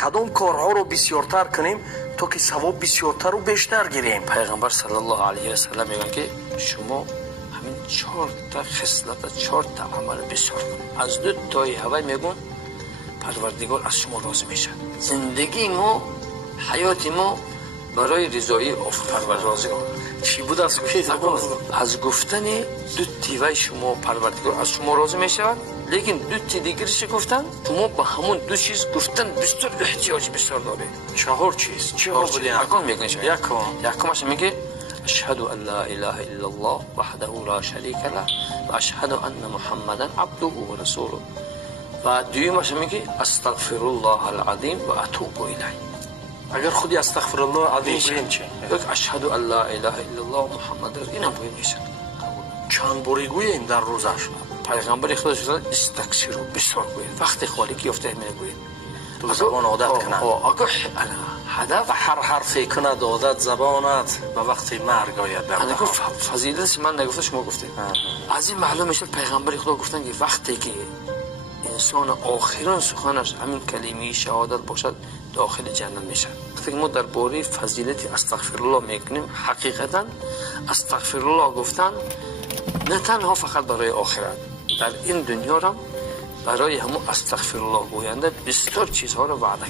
کدام کارهاро бисёртар کنیم تا که ثواب бисёртару бештар гирем. پیغمبر صلی الله علیه و سلم میگن که شما همین 4 تا خصلت 4 تا عمل بسیار کنید. از 2 تای هوای میگن پروردگار از شما راضی میشه. زندگی ما حیات ما برای رضای پروردگار چی بود از گوشید؟ از گفتن 2 تیوای شما پروردگار از شما راضی میشود. لیکن 2 تی دیگرش گفتن شما با همون 2 چیز گفتن بسیار احتیاج بسیار داره. 4 چیز چی ها بودین؟ یکم میگن یکمش میگه اشهد ان لا اله الا الله وحده لا شریک له و اشهد ان محمدا عبده و رسوله و دویمش میگه استغفر الله العظیم و اتوب الیه. اگر خودی استغفر الله العظیم بگیم چی؟ اشهد ان لا اله الا الله محمد اینم باید میشه. چند باری گوییم در روزش؟ پیغمبر خودش استکثروا بسیار گوید. وقتی خالی کی افته میگوید تو زبان عادت کنه. اگه هدف هر حرفی کند عادت زبانت و وقتی مرگ آید در دهان. فضیلتش من نگفته شما گفته. از این معلوم میشه پیغمبر خدا گفتن که وقتی که انسان آخرین سخنش همین کلمه شهادت باشد داخل جنت میشه. وقتی ما درباره فضیلت استغفر الله میکنیم حقیقتا استغفر الله گفتن نه تنها فقط برای آخرت، در این دنیا را برای همون استغفر الله گوینده بسیار چیزها را وعده